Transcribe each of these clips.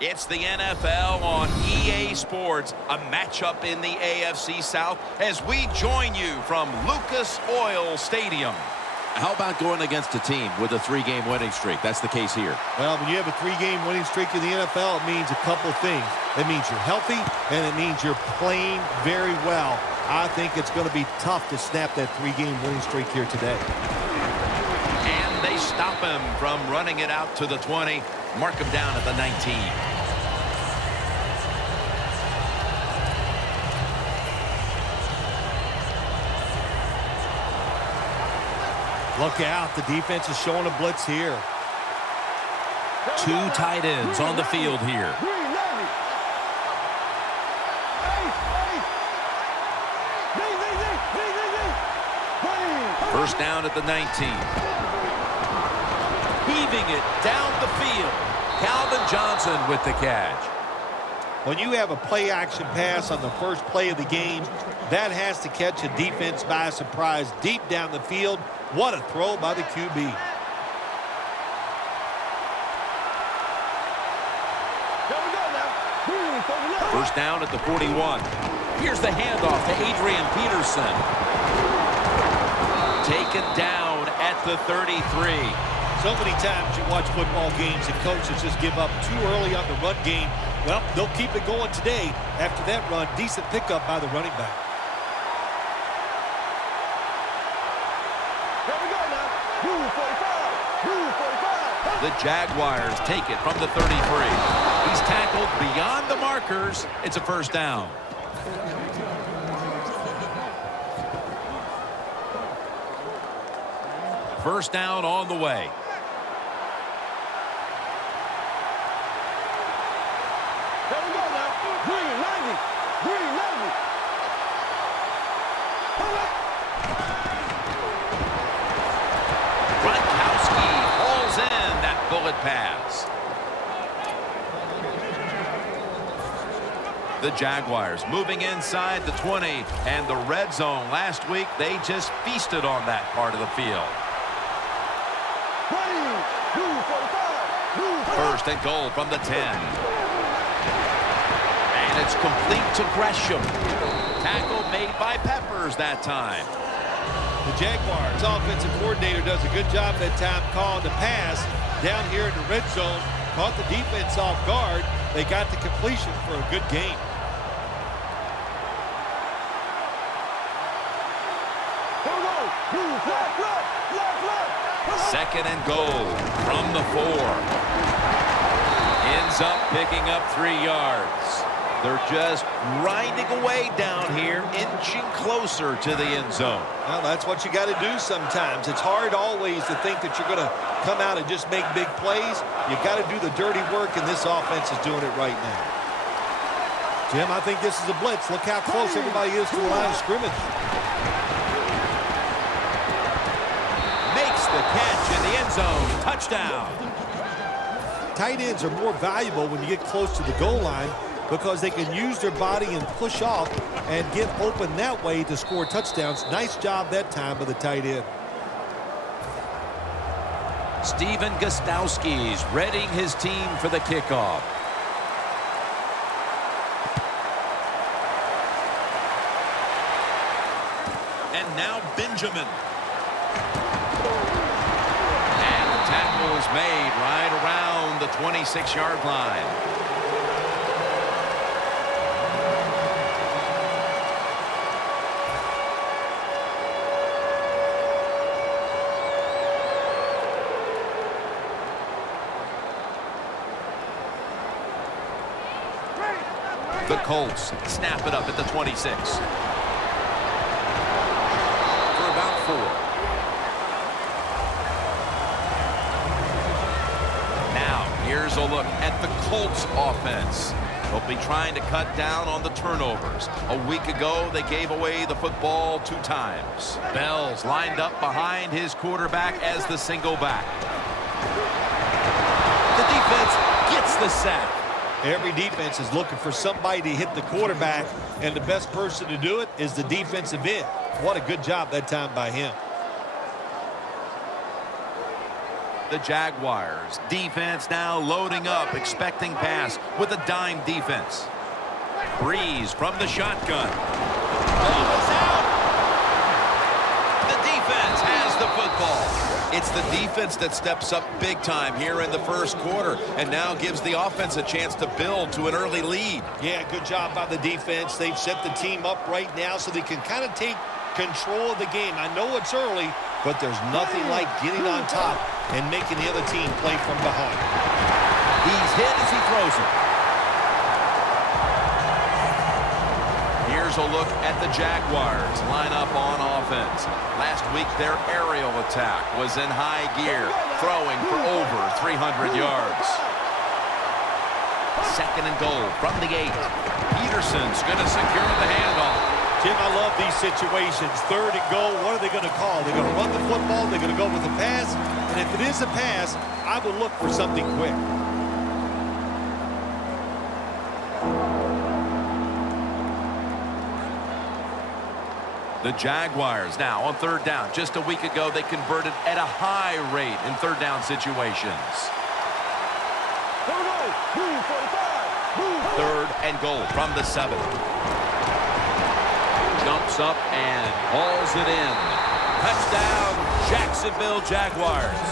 It's the NFL on EA Sports, a matchup in the AFC South as we join you from Lucas Oil Stadium. How about going against a team with a 3-game winning streak? That's the case here. Well, when you have a 3-game winning streak in the NFL, it means a couple things. It means you're healthy, and it means you're playing very well. I think it's going to be tough to snap that 3-game winning streak here today. And they stop him from running it out to the 20. Mark him down at the 19. Look out. The defense is showing a blitz here. 2 tight ends on the field here. First down at the 19. Heaving it down the field. Calvin Johnson with the catch. When you have a play-action pass on the first play of the game, that has to catch a defense by surprise deep down the field. What a throw by the QB. First down at the 41. Here's the handoff to Adrian Peterson. Taken down at the 33. So many times you watch football games and coaches just give up too early on the run game. Well, they'll keep it going today. After that run, decent pickup by the running back. The Jaguars take it from the 33. He's tackled beyond the markers. It's a first down. First down on the way. Bullet pass. The Jaguars moving inside the 20 and the red zone. Last week they just feasted on that part of the field. First and goal from the 10. And it's complete to Gresham. Tackle made by Peppers that time. The Jaguars offensive coordinator does a good job that time calling the pass down here in the red zone. Caught the defense off guard. They got the completion for a good game. Second and goal from the 4. Ends up picking up 3 yards. They're just grinding away down here, inching closer to the end zone. Well, that's what you got to do sometimes. It's hard always to think that you're going to come out and just make big plays. You got to do the dirty work, and this offense is doing it right now. Jim, I think this is a blitz. Look how close everybody is to the line of scrimmage. Makes the catch in the end zone. Touchdown. Tight ends are more valuable when you get close to the goal line, because they can use their body and push off and get open that way to score touchdowns. Nice job that time by the tight end. Stephen Gostowski's readying his team for the kickoff. And now Benjamin. And the tackle is made right around the 26-yard line. The Colts snap it up at the 26. For about 4. Now, here's a look at the Colts offense. They'll be trying to cut down on the turnovers. A week ago, they gave away the football 2 times. Bell's lined up behind his quarterback as the single back. The defense gets the sack. Every defense is looking for somebody to hit the quarterback, and the best person to do it is the defensive end. What a good job that time by him. The Jaguars defense now loading up, expecting pass with a dime defense. Breeze from the shotgun. Ball is out. The defense has the football. It's the defense that steps up big time here in the first quarter and now gives the offense a chance to build to an early lead. Yeah, good job by the defense. They've set the team up right now so they can kind of take control of the game. I know it's early, but there's nothing like getting on top and making the other team play from behind. He's hit as he throws it. Here's a look at the Jaguars line up on offense. Last week, their aerial attack was in high gear, throwing for over 300 yards. Second and goal from the 8. Peterson's going to secure the handoff. Jim, I love these situations. Third and goal, what are they going to call? They're going to run the football, they're going to go with a pass, and if it is a pass, I would look for something quick. The Jaguars now on third down. Just a week ago, they converted at a high rate in third down situations. Third and goal from the 7. Jumps up and hauls it in. Touchdown, Jacksonville Jaguars.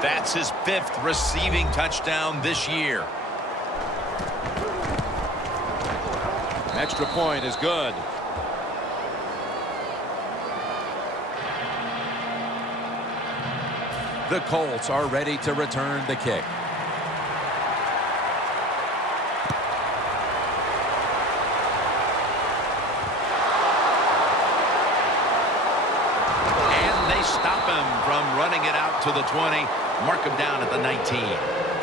That's his 5th receiving touchdown this year. Extra point is good. The Colts are ready to return the kick. And they stop him from running it out to the 20. Mark him down at the 19.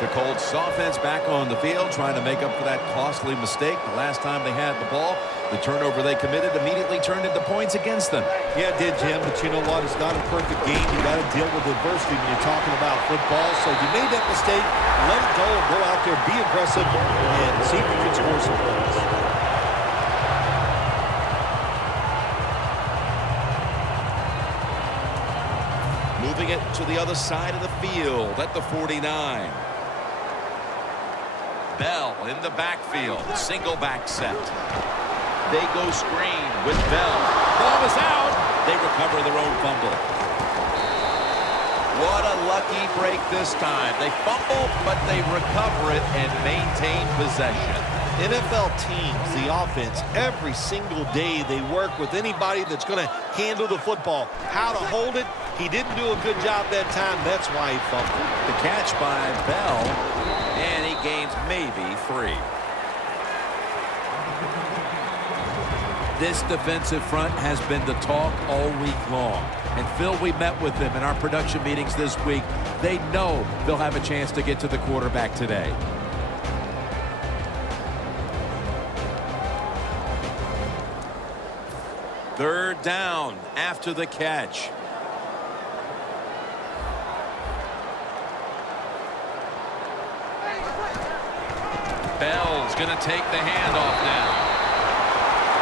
The Colts offense back on the field, trying to make up for that costly mistake the last time they had the ball. The turnover they committed immediately turned into points against them. Yeah, it did, Jim, but you know what? It's not a perfect game. You got to deal with adversity when you're talking about football. So if you made that mistake, let it go and go out there, be aggressive, and see if you can score some points. Moving it to the other side of the field at the 49. Bell in the backfield. Single back set. They go screen with Bell. Ball is out. They recover their own fumble. What a lucky break this time. They fumble, but they recover it and maintain possession. NFL teams, the offense, every single day they work with anybody that's going to handle the football. How to hold it, he didn't do a good job that time. That's why he fumbled. The catch by Bell, and he gains maybe 3. This defensive front has been the talk all week long. And Phil, we met with them in our production meetings this week. They know they'll have a chance to get to the quarterback today. Third down after the catch. Bell's going to take the handoff now.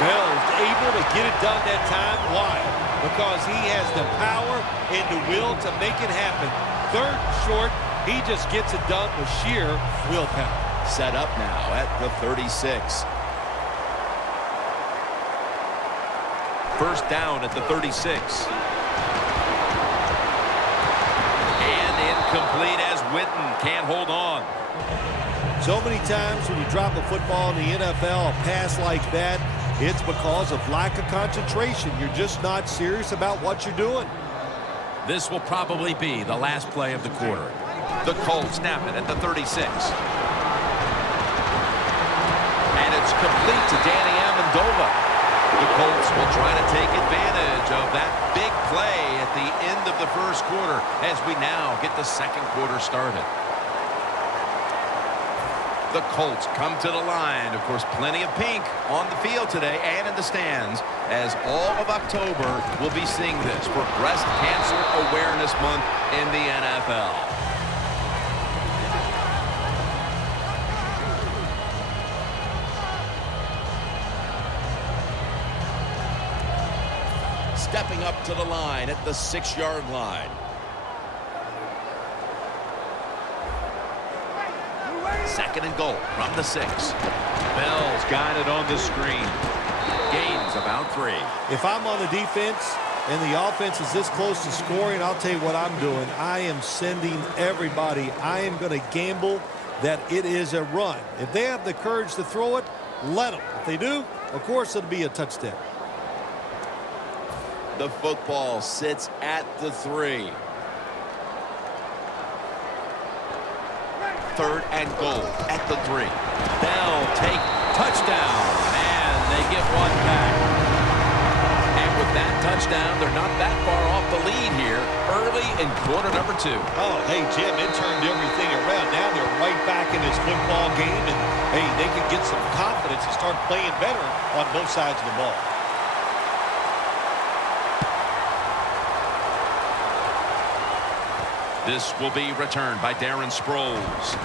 Bell's able to get it done that time. Why? Because he has the power and the will to make it happen. Third and short, he just gets it done with sheer willpower. Set up now at the 36. First down at the 36. And incomplete as Witten can't hold on. So many times when you drop a football in the NFL, a pass like that, it's because of lack of concentration. You're just not serious about what you're doing. This will probably be the last play of the quarter. The Colts snap it at the 36. And it's complete to Danny Amendola. The Colts will try to take advantage of that big play at the end of the first quarter as we now get the second quarter started. The Colts come to the line. Of course, plenty of pink on the field today and in the stands, as all of October will be seeing this for Breast Cancer Awareness Month in the NFL. Stepping up to the line at the 6-yard line. 2nd and goal from the 6. Bell's got it on the screen. Gains about 3. If I'm on the defense and the offense is this close to scoring, I'll tell you what I'm doing. I am sending everybody. I am going to gamble that it is a run. If they have the courage to throw it, let them. If they do, of course it'll be a touchdown. The football sits at the 3. 3rd and goal at the 3. They'll take touchdown, and they get one back. And with that touchdown, they're not that far off the lead here early in quarter number 2. Oh, hey, Jim, it turned everything around. Now they're right back in this football game, and, hey, they can get some confidence and start playing better on both sides of the ball. This will be returned by Darren Sproles.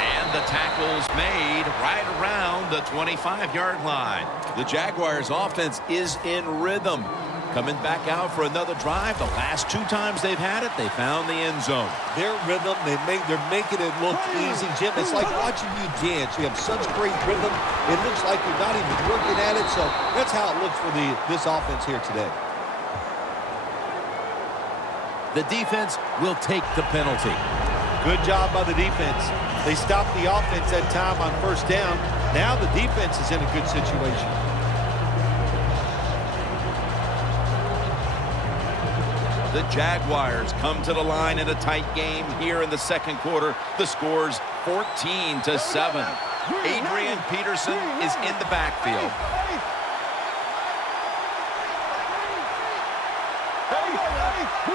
And the tackle's made right around the 25-yard line. The Jaguars' offense is in rhythm. Coming back out for another drive. The last 2 times they've had it, they found the end zone. Their rhythm, they're making it look easy, Jim. It's like watching you dance. You have such great rhythm. It looks like you're not even working at it. So that's how it looks for this offense here today. The defense will take the penalty. Good job by the defense. They stopped the offense that time on 1st down. Now the defense is in a good situation. The Jaguars come to the line in a tight game here in the 2nd quarter. The score's 14-7. Adrian Peterson is in the backfield.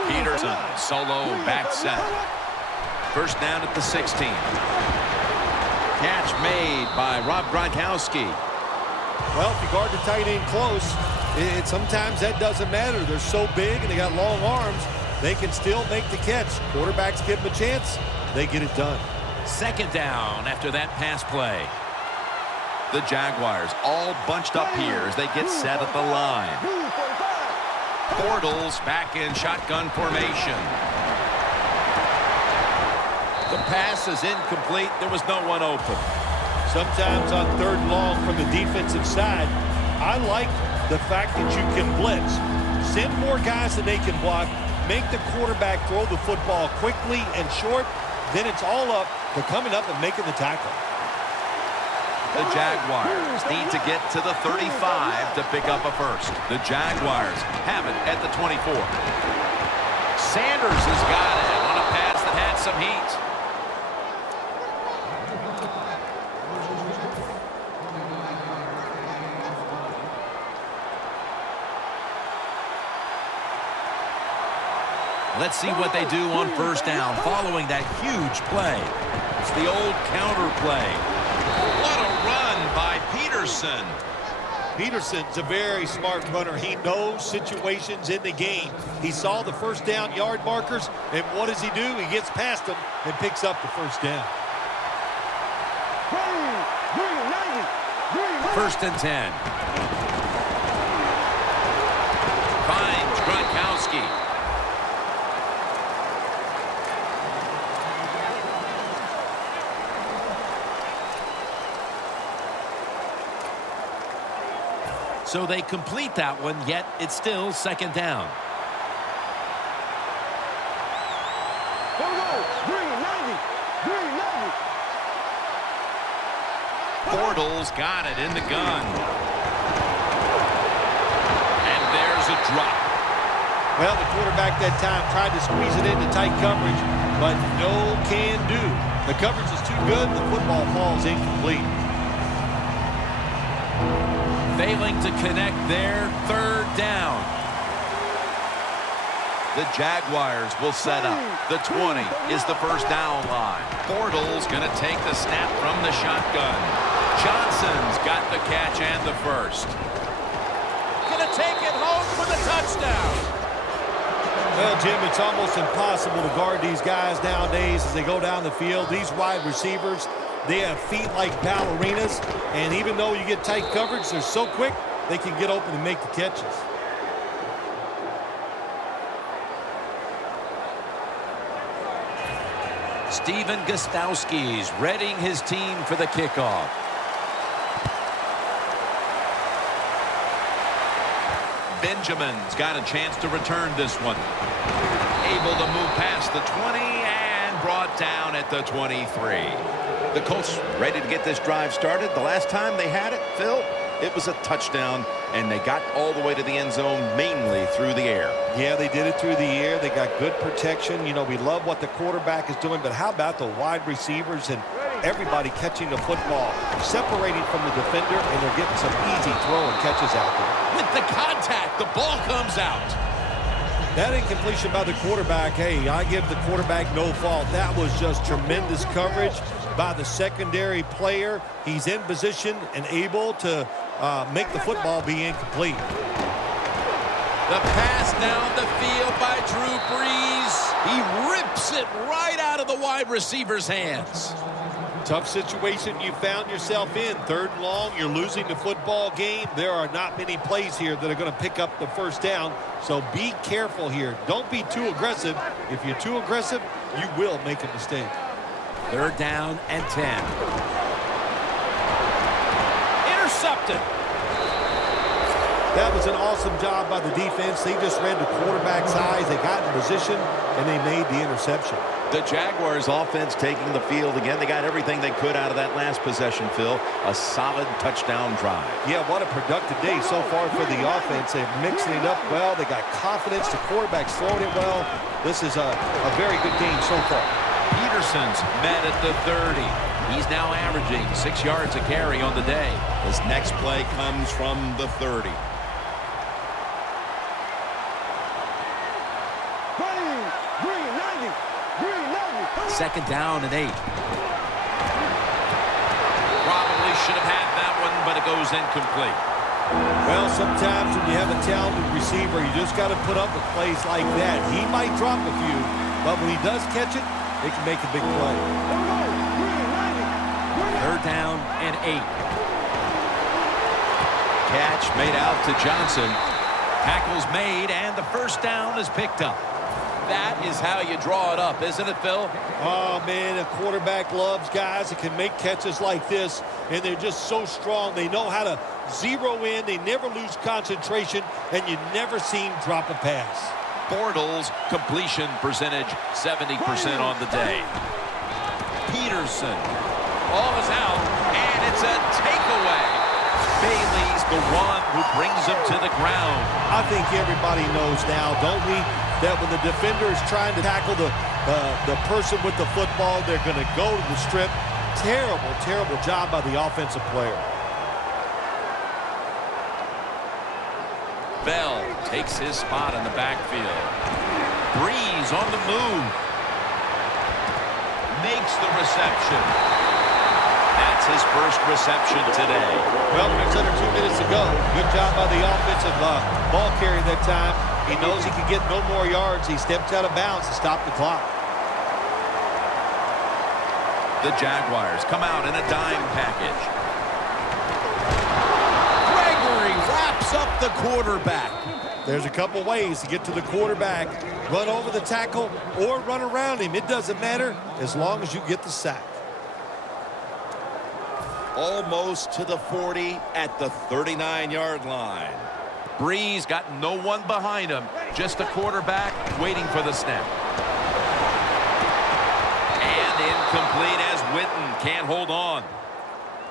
Peterson solo back set. 1st down at the 16. Catch made by Rob Gronkowski. Well, if you guard the tight end close, sometimes that doesn't matter. They're so big and they got long arms, they can still make the catch. Quarterbacks give them a chance, they get it done. 2nd down after that pass play. The Jaguars all bunched up here as they get set at the line. Bortles back in shotgun formation. The pass is incomplete. There was no one open. Sometimes on 3rd and long from the defensive side, I like the fact that you can blitz. Send more guys than they can block. Make the quarterback throw the football quickly and short. Then it's all up to coming up and making the tackle. The Jaguars need to get to the 35 to pick up a 1st. The Jaguars have it at the 24. Sanders has got it on a pass that had some heat. Let's see what they do on 1st down following that huge play. It's the old counter play. What a run by Peterson. Peterson's a very smart runner. He knows situations in the game. He saw the 1st down yard markers, and what does he do? He gets past them and picks up the 1st down. 1st and 10. Finds Gronkowski. So they complete that one, yet it's still 2nd down. Bortles got it in the gun. And there's a drop. Well, the quarterback that time tried to squeeze it into tight coverage, but no can do. The coverage is too good, the football falls incomplete. Failing to connect there, 3rd down. The Jaguars will set up. The 20 is the 1st down line. Bortles going to take the snap from the shotgun. Johnson's got the catch and the 1st. Going to take it home for the touchdown. Well, Jim, it's almost impossible to guard these guys nowadays as they go down the field. These wide receivers, they have feet like ballerinas, and even though you get tight coverage, they're so quick, they can get open and make the catches. xJustSaucy's readying his team for the kickoff. Benjamin's got a chance to return this one. Able to move past the 20 and brought down at the 23. The Colts ready to get this drive started. The last time they had it, Phil, it was a touchdown, and they got all the way to the end zone mainly through the air. Yeah, they did it through the air. They got good protection. You know, we love what the quarterback is doing, but how about the wide receivers and everybody catching the football, separating from the defender, and they're getting some easy throw and catches out there. With the contact, the ball comes out. That incompletion by the quarterback, hey, I give the quarterback no fault. That was just tremendous coverage by the secondary player. He's in position and able to make the football be incomplete. The pass down the field by Drew Brees. He rips it right out of the wide receiver's hands. Tough situation you found yourself in. 3rd and long, you're losing the football game. There are not many plays here that are going to pick up the first down, so be careful here. Don't be too aggressive. If you're too aggressive, you will make a mistake. 3rd down and 10. Intercepted. That was an awesome job by the defense. They just read the quarterback's eyes. They got in position, and they made the interception. The Jaguars offense taking the field again. They got everything they could out of that last possession, Phil. A solid touchdown drive. Yeah, what a productive day so far for the offense. They're mixing it up well. They got confidence. The quarterback's throwing it well. This is a very good game so far. Peterson's met at the 30. He's now averaging 6 yards a carry on the day. This next play comes from the 30. 2nd down and 8. Probably should have had that one, but it goes incomplete. Well, sometimes when you have a talented receiver, you just got to put up with plays like that. He might drop a few, but when he does catch it, it can make a big play. 3rd down and 8. Catch made out to Johnson. Tackle's made, and the first down is picked up. That is how you draw it up, isn't it, Phil? Oh, man, a quarterback loves guys that can make catches like this, and they're just so strong. They know how to zero in. They never lose concentration, and you never see him drop a pass. Bortles' completion percentage 70% on the day. Peterson. Ball is out, and it's a takeaway. Bailey's the one who brings him to the ground. I think everybody knows now, don't we, that when the defender is trying to tackle the person with the football, they're going to go to the strip. Terrible, terrible job by the offensive player. Bell takes his spot in the backfield. Brees on the move. Makes the reception. That's his first reception today. Well, there's under 2 minutes to go. Good job by the offensive ball carrier that time. He knows he can get no more yards. He steps out of bounds to stop the clock. The Jaguars come out in a dime package. Gregory wraps up the quarterback. There's a couple ways to get to the quarterback. Run over the tackle or run around him. It doesn't matter as long as you get the sack. Almost to the 40 at the 39-yard line. Brees got no one behind him, just the quarterback waiting for the snap. And incomplete as Witten can't hold on.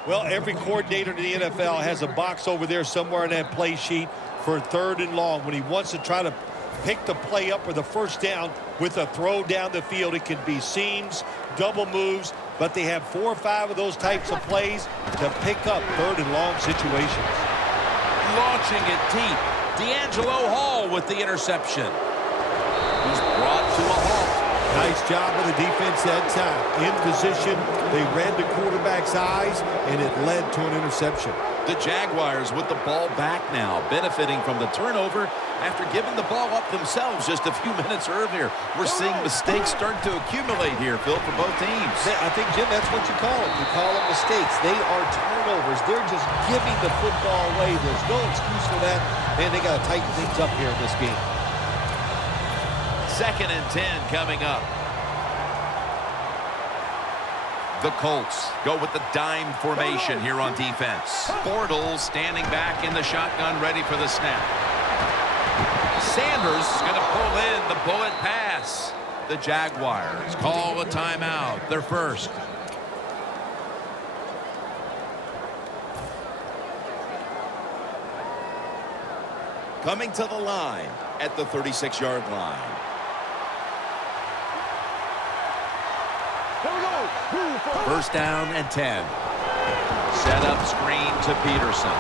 Well, every coordinator in the NFL has a box over there somewhere in that play sheet for 3rd and long. When he wants to try to pick the play up or the first down with a throw down the field, it can be seams, double moves, but they have 4 or 5 of those types of plays to pick up 3rd and long situations. Launching it deep. D'Angelo Hall with the interception. He's brought to a halt. Nice job of the defense that time. In position, they read the quarterback's eyes, and it led to an interception. The Jaguars with the ball back now, benefiting from the turnover after giving the ball up themselves just a few minutes earlier. We're seeing mistakes start to accumulate here, Phil, for both teams. I think, Jim, that's what you call them. You call them mistakes. They are turnovers. They're just giving the football away. There's no excuse for that. Man, they got to tighten things up here in this game. 2nd and 10 coming up. The Colts go with the dime formation here on defense. Bortles standing back in the shotgun, ready for the snap. Sanders is going to pull in the bullet pass. The Jaguars call a timeout, their first. Coming to the line at the 36-yard line. First down and 10. Set up screen to Peterson.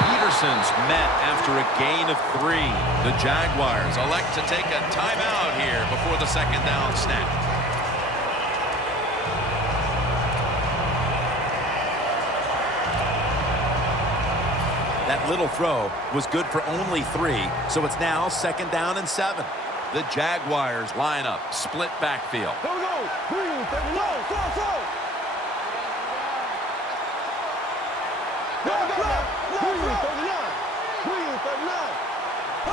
Peterson's met after a gain of 3. The Jaguars elect to take a timeout here before the second down snap. That little throw was good for only 3, so it's now second down and 7. The Jaguars line up, split backfield.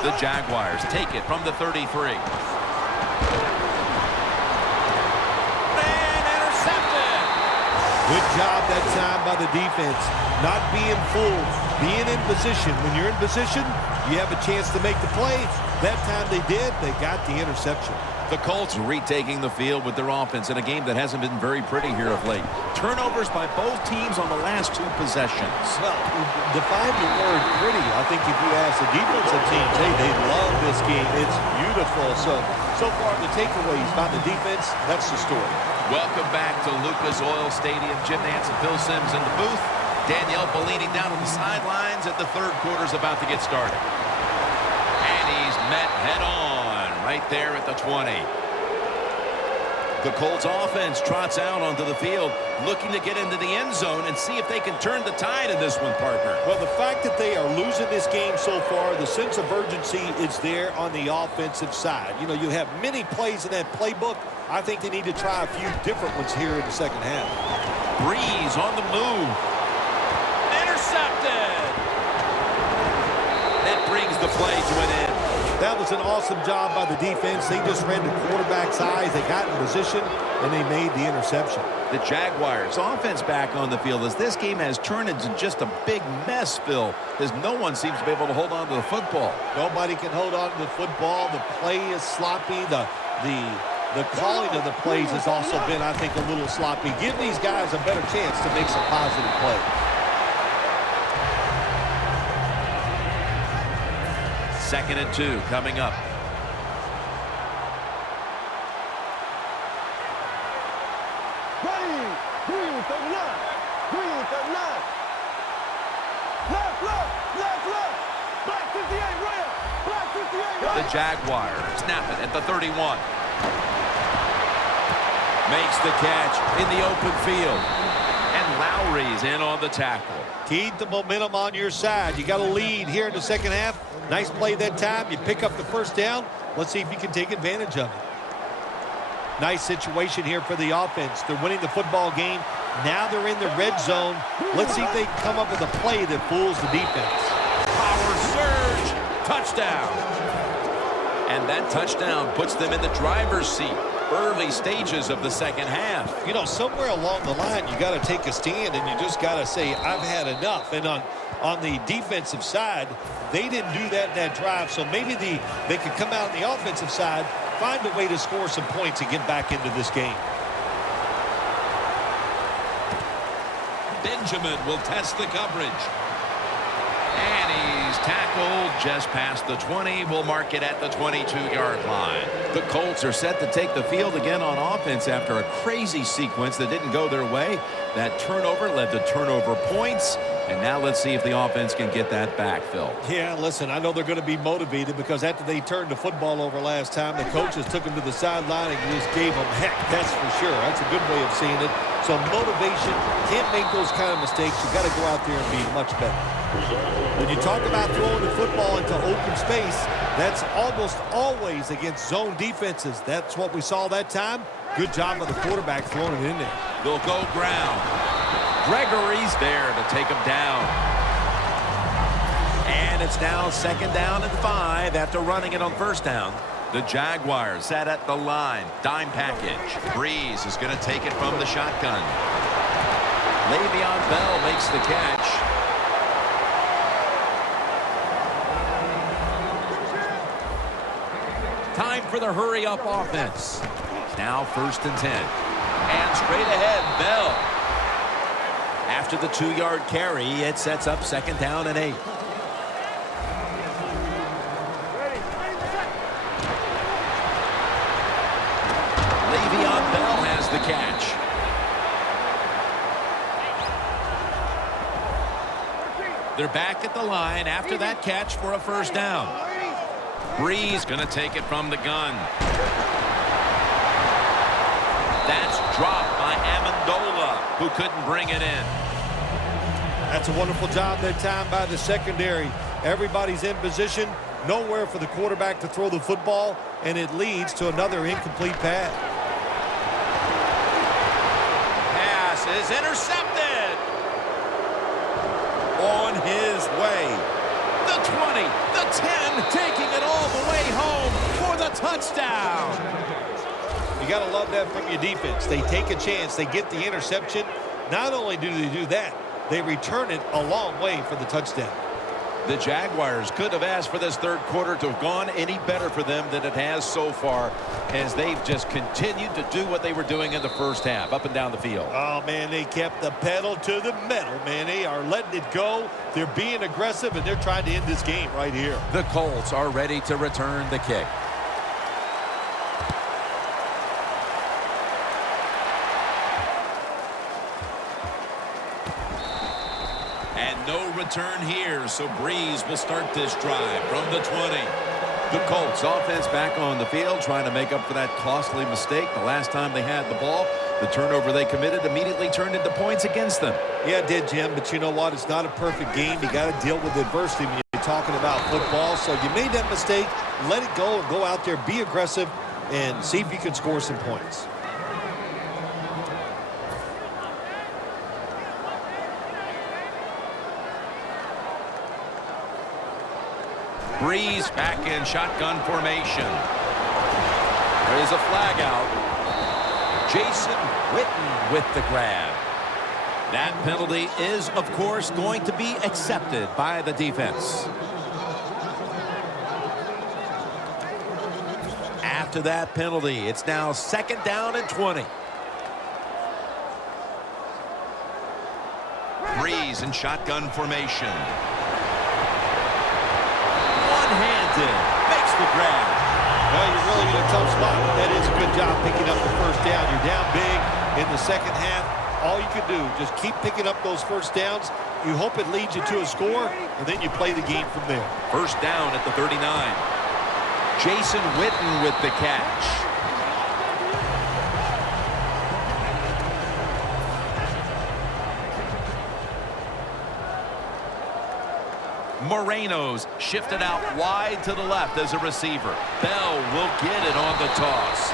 The Jaguars take it from the 33. And intercepted. Good job that time by the defense. Not being fooled, being in position. When you're in position, you have a chance to make the play. That time they did, they got the interception. The Colts retaking the field with their offense in a game that hasn't been very pretty here of late. Turnovers by both teams on the last 2 possessions. Well, define the word pretty. I think if you ask the defensive teams, hey, they love this game. It's beautiful. So far, the takeaways by the defense, that's the story. Welcome back to Lucas Oil Stadium. Jim Nance and Phil Simms in the booth. Danielle Bellini down on the sidelines at the third quarter's about to get started. And he's met head-on right there at the 20. The Colts offense trots out onto the field, looking to get into the end zone and see if they can turn the tide in this one, partner. Well, the fact that they are losing this game so far, the sense of urgency is there on the offensive side. You know, you have many plays in that playbook. I think they need to try a few different ones here in the second half. Breeze on the move. Intercepted. That brings the play to an end. That was an awesome job by the defense. They just read the quarterback's eyes. They got in position, and they made the interception. The Jaguars offense back on the field as this game has turned into just a big mess, Phil, as no one seems to be able to hold on to the football. Nobody can hold on to the football. The play is sloppy. The calling of the plays has also been, I think, a little sloppy. Give these guys a better chance to make some positive plays. Second and 2 coming up. The Jaguars snap it at the 31. Makes the catch in the open field. And Lowry's in on the tackle. Keep the momentum on your side. You got a lead here in the second half. Nice play that time. You pick up the first down. Let's see if you can take advantage of it. Nice situation here for the offense. They're winning the football game. Now they're in the red zone. Let's see if they can come up with a play that fools the defense. Power surge. Touchdown. And that touchdown puts them in the driver's seat. Early stages of the second half. You know, somewhere along the line, you got to take a stand, and you just got to say, I've had enough. And on the defensive side, they didn't do that in that drive, so maybe they could come out on the offensive side, find a way to score some points and get back into this game. Benjamin will test the coverage. And he's tackled just past the 20. We'll mark it at the 22-yard line. The Colts are set to take the field again on offense after a crazy sequence that didn't go their way. That turnover led to turnover points. And now let's see if the offense can get that back, Phil. Yeah, listen, I know they're going to be motivated because after they turned the football over last time, the coaches took them to the sideline and just gave them heck, that's for sure. That's a good way of seeing it. So motivation, can't make those kind of mistakes. You got to go out there and be much better. When you talk about throwing the football into open space, that's almost always against zone defenses. That's what we saw that time. Good job of the quarterback throwing it in there. They'll go ground. Gregory's there to take him down. And it's now second down and 5 after running it on first down. The Jaguars set at the line. Dime package. Breeze is going to take it from the shotgun. Le'Veon Bell makes the catch. Time for the hurry-up offense. Now 1st and 10. And straight ahead, Bell. After the 2-yard carry, it sets up 2nd down and 8. Le'Veon Bell has the catch. They're back at the line after that catch for a 1st down. Breeze going to take it from the gun. That's dropped by Amendola, who couldn't bring it in. That's a wonderful job that time by the secondary. Everybody's in position. Nowhere for the quarterback to throw the football, and it leads to another incomplete pass. Pass is intercepted. On his way. The 20, the 10, taking it all the way home for the touchdown. You got to love that from your defense. They take a chance. They get the interception. Not only do they do that, they return it a long way for the touchdown. The Jaguars could have asked for this 3rd quarter to have gone any better for them than it has so far, as they've just continued to do what they were doing in the 1st half, up and down the field. Oh, man, they kept the pedal to the metal, man. They are letting it go. They're being aggressive, and they're trying to end this game right here. The Colts are ready to return the kick. No return here, so Breeze will start this drive from the 20. The Colts offense back on the field, trying to make up for that costly mistake the last time they had the ball. The turnover they committed immediately turned into points against them. Yeah, it did, Jim, but you know what? It's not a perfect game. You got to deal with adversity when you're talking about football. So you made that mistake, let it go, and go out there, be aggressive, and see if you can score some points. Breeze back in shotgun formation. There's a flag out. Jason Witten with the grab. That penalty is, of course, going to be accepted by the defense. After that penalty, it's now 2nd down and 20. Breeze in shotgun formation. Makes the grab. Well, you're really in a tough spot. That is a good job picking up the 1st down. You're down big in the 2nd half. All you can do, just keep picking up those 1st downs. You hope it leads you to a score, and then you play the game from there. 1st down at the 39. Jason Witten with the catch. Moreno's shifted out wide to the left as a receiver. Bell will get it on the toss.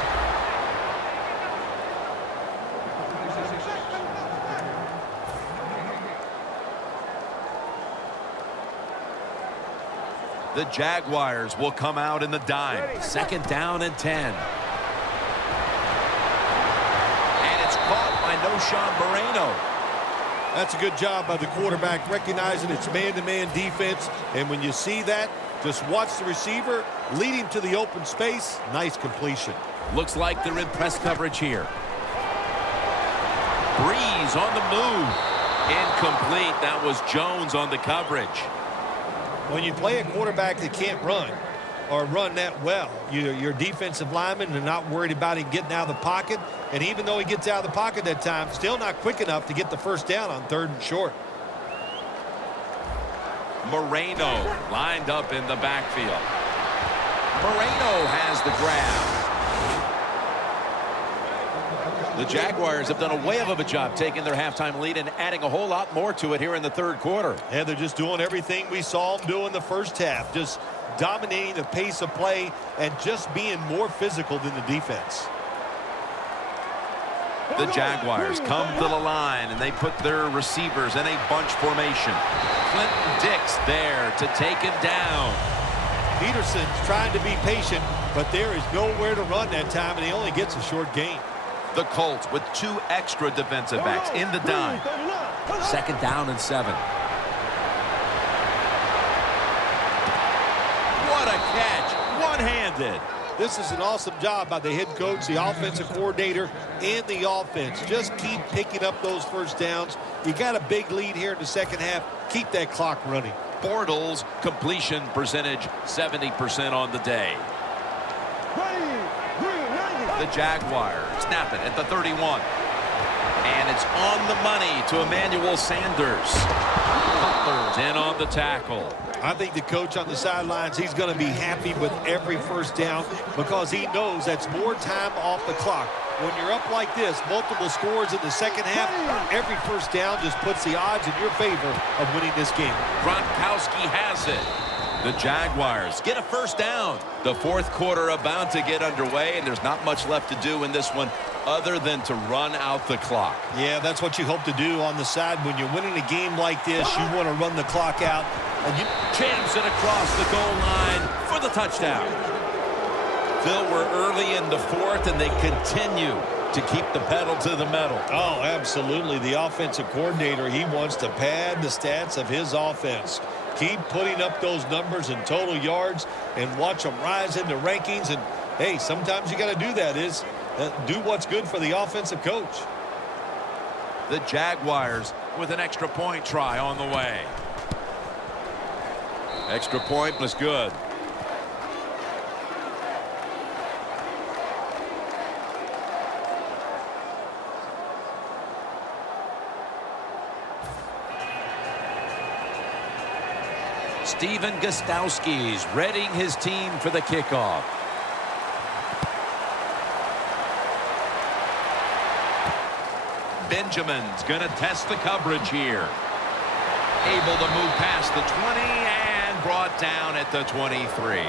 The Jaguars will come out in the dime. 2nd down and 10. And it's caught by Noshawn Moreno. That's a good job by the quarterback, recognizing it's man-to-man defense. And when you see that, just watch the receiver, lead him to the open space. Nice completion. Looks like they're in press coverage here. Breeze on the move. Incomplete. That was Jones on the coverage. When you play a quarterback that can't run or run that well, your defensive linemen are not worried about him getting out of the pocket. And even though he gets out of the pocket that time, still not quick enough to get the 1st down on 3rd and short. Moreno lined up in the backfield. Moreno has the grab. The Jaguars have done a way of a job taking their halftime lead and adding a whole lot more to it here in the 3rd quarter. Yeah, they're just doing everything we saw them do in the 1st half. Just dominating the pace of play and just being more physical than the defense. The Jaguars come to the line, and they put their receivers in a bunch formation. Clinton Dix there to take him down. Peterson's trying to be patient, but there is nowhere to run that time, and he only gets a short gain. The Colts with 2 extra defensive backs in the dime. 2nd down and 7. What a catch. One-handed. This is an awesome job by the head coach, the offensive coordinator, and the offense. Just keep picking up those first downs. You got a big lead here in the second half. Keep that clock running. Bortles completion percentage 70% on the day. The Jaguars snap it at the 31. And it's on the money to Emmanuel Sanders. Butler's in on the tackle. I think the coach on the sidelines, he's going to be happy with every first down because he knows that's more time off the clock. When you're up like this, multiple scores in the second half, every first down just puts the odds in your favor of winning this game. Gronkowski has it. The Jaguars get a first down. The fourth quarter about to get underway, and there's not much left to do in this one other than to run out the clock. Yeah, that's what you hope to do on the side. When you're winning a game like this, you want to run the clock out. And you jams it across the goal line for the touchdown. Phil, we're early in the fourth, and they continue to keep the pedal to the metal. Oh, absolutely. The offensive coordinator, he wants to pad the stats of his offense. Keep putting up those numbers in total yards and watch them rise into rankings. And, hey, sometimes you got to do that is do what's good for the offensive coach. The Jaguars with an extra point try on the way. Extra point was good. Stephen Gostowski's readying his team for the kickoff. Benjamin's going to test the coverage here. Able to move past the 20 and brought down at the 23.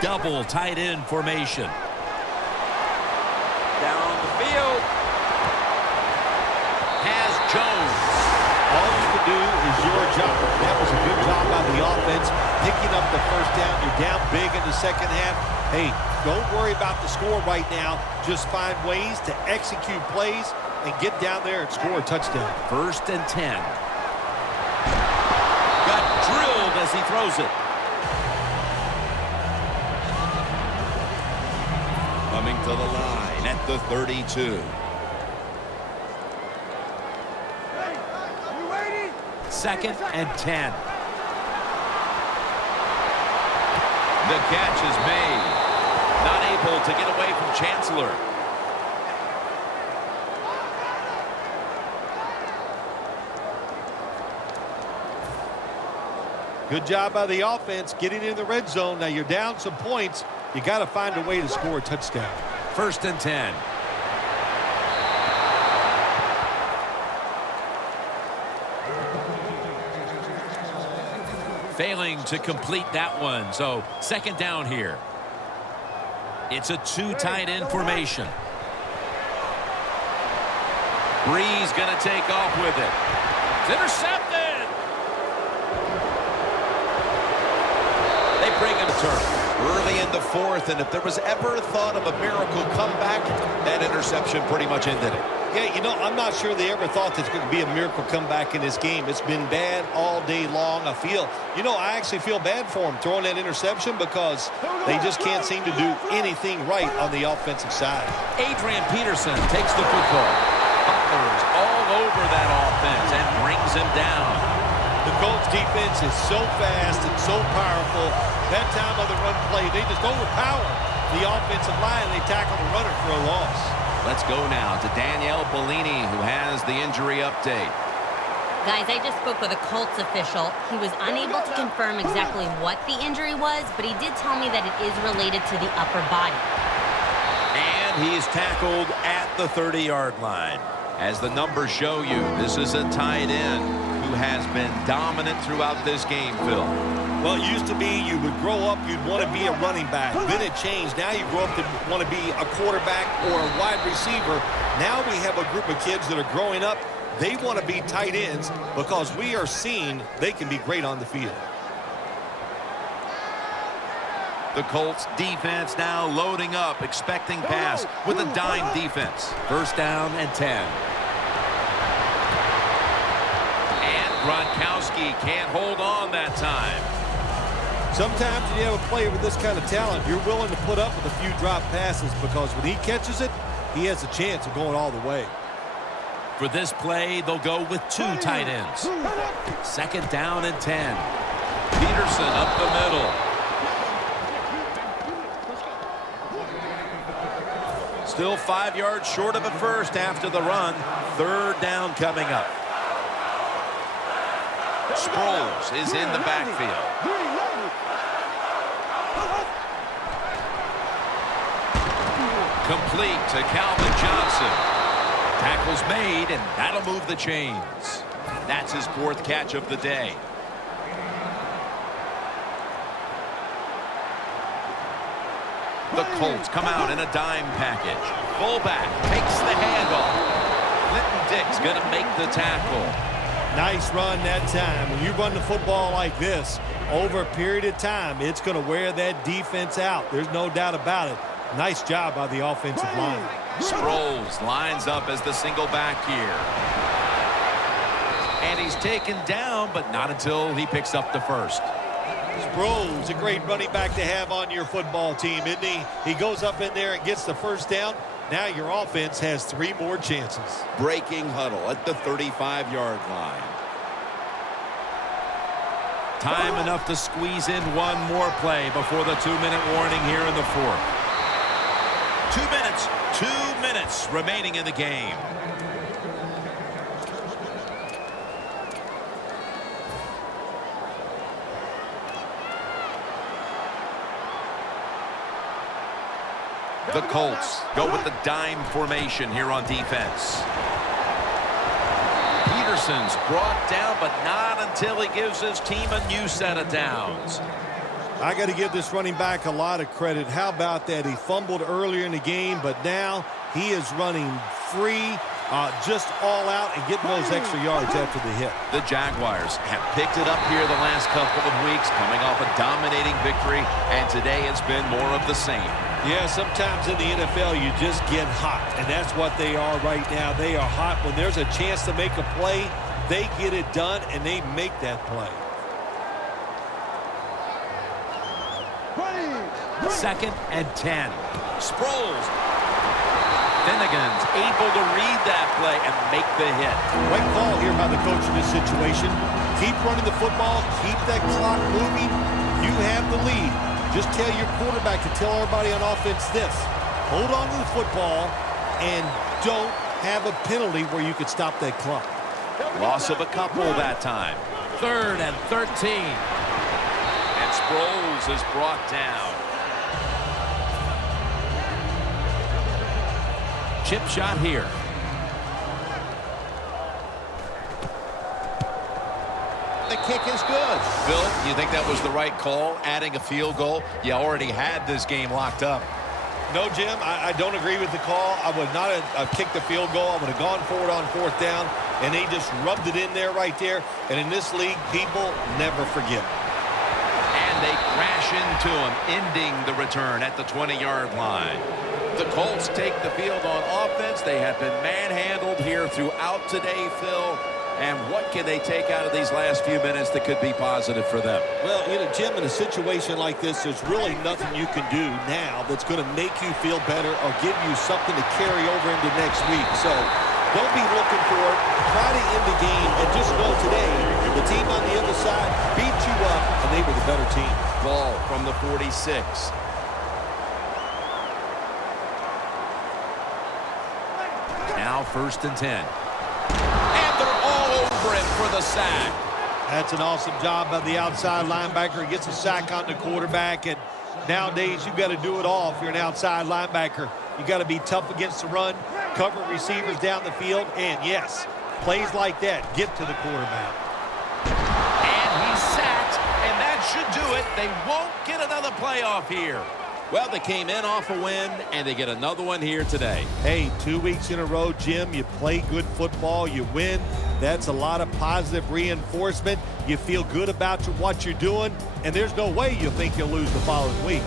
Double tight end formation. Down the field. Has Jones. All you can do is your job. That was a good job by the offense. Picking up the first down. You're down big in the second half. Hey, don't worry about the score right now. Just find ways to execute plays and get down there and score a touchdown. 1st and 10. Got drilled as he throws it. Coming to the line at the 32. Second and 10. The catch is made. Not able to get away from Chancellor. Good job by the offense getting in the red zone. Now you're down some points. You got to find a way to score a touchdown. 1st and 10. Failing to complete that one. So 2nd down here. It's a 2 tight end formation. Breeze going to take off with it. It's intercepted. They bring him to turn. Early in the fourth, and if there was ever a thought of a miracle comeback, that interception pretty much ended it. Yeah, you know, I'm not sure they ever thought there's going to be a miracle comeback in this game. It's been bad all day long. I actually feel bad for them throwing that interception because they just can't seem to do anything right on the offensive side. Adrian Peterson takes the football. Butler's all over that offense and brings him down. The Colts defense is so fast and so powerful. That time of the run play, they just overpower the offensive line. They tackle the runner for a loss. Let's go now to Danielle Bellini, who has the injury update. Guys, I just spoke with a Colts official. He was unable to confirm exactly what the injury was, but he did tell me that it is related to the upper body. And he's tackled at the 30-yard line. As the numbers show you, this is a tight end. who has been dominant throughout this game, Phil. Well, it used to be you would grow up, you'd want to be a running back. Then it changed. Now you grow up to want to be a quarterback or a wide receiver. Now we have a group of kids that are growing up. They want to be tight ends because we are seeing they can be great on the field. The Colts defense now loading up, expecting pass with a dime defense. First down and 10. And Gronkowski can't hold on that time. Sometimes when you have a player with this kind of talent, you're willing to put up with a few drop passes because when he catches it, he has a chance of going all the way. For this play, they'll go with 2 tight ends. Second down and 10. Peterson up the middle. Still 5 yards short of a first after the run. Third down coming up. Sproles is in the backfield. Complete to Calvin Johnson. Tackle's made, and that'll move the chains. That's his 4th catch of the day. The Colts come out in a dime package. Fullback takes the handoff. Clinton Dick's going to make the tackle. Nice run that time. When you run the football like this, over a period of time, it's going to wear that defense out. There's no doubt about it. Nice job by the offensive line. Sproles lines up as the single back here. And he's taken down, but not until he picks up the first. Sproles, a great running back to have on your football team, isn't he? He goes up in there and gets the first down. Now your offense has 3 more chances. Breaking huddle at the 35-yard line. Time enough to squeeze in one more play before the 2-minute warning here in the 4th. 2 minutes remaining in the game. The Colts go with the dime formation here on defense. Peterson's brought down, but not until he gives his team a new set of downs. I got to give this running back a lot of credit. How about that? He fumbled earlier in the game, but now he is running free, just all out and getting those extra yards after the hit. The Jaguars have picked it up here the last couple of weeks, coming off a dominating victory, and today it's been more of the same. Yeah, sometimes in the NFL you just get hot, and that's what they are right now. They are hot. When there's a chance to make a play, they get it done, and they make that play. Second and 10. Sproles. Finnegan's able to read that play and make the hit. Right call here by the coach in this situation. Keep running the football. Keep that clock moving. You have the lead. Just tell your quarterback to tell everybody on offense this. Hold on to the football and don't have a penalty where you could stop that clock. Loss of a couple that time. 3rd and 13. And Sproles is brought down. Chip shot here. The kick is good. Phil, you think that was the right call, adding a field goal? You already had this game locked up. No, Jim, I don't agree with the call. I would not have kicked the field goal. I would have gone for it on 4th down, and they just rubbed it in there right there. And in this league, people never forget. And they crash into him, ending the return at the 20-yard line. The Colts take the field on offense. They have been manhandled here throughout today, Phil. And what can they take out of these last few minutes that could be positive for them? Well, you know, Jim, in a situation like this, there's really nothing you can do now that's going to make you feel better or give you something to carry over into next week. So don't be looking for it. Try to end the game and just know today the team on the other side beat you up and they were the better team. Ball from the 46. Now 1st and 10. And they're all over it for the sack. That's an awesome job by the outside linebacker. He gets a sack on the quarterback, and nowadays you've got to do it all if you're an outside linebacker. You've got to be tough against the run, cover receivers down the field, and yes, plays like that get to the quarterback. should do it. They won't get another playoff here. Well, they came in off a win, and they get another one here today. Hey, 2 weeks in a row, Jim, you play good football, you win. That's a lot of positive reinforcement. You feel good about what you're doing, and there's no way you think you'll lose the following week.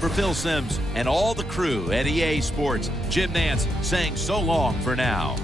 For Phil Simms and all the crew at EA Sports, Jim Nantz saying so long for now.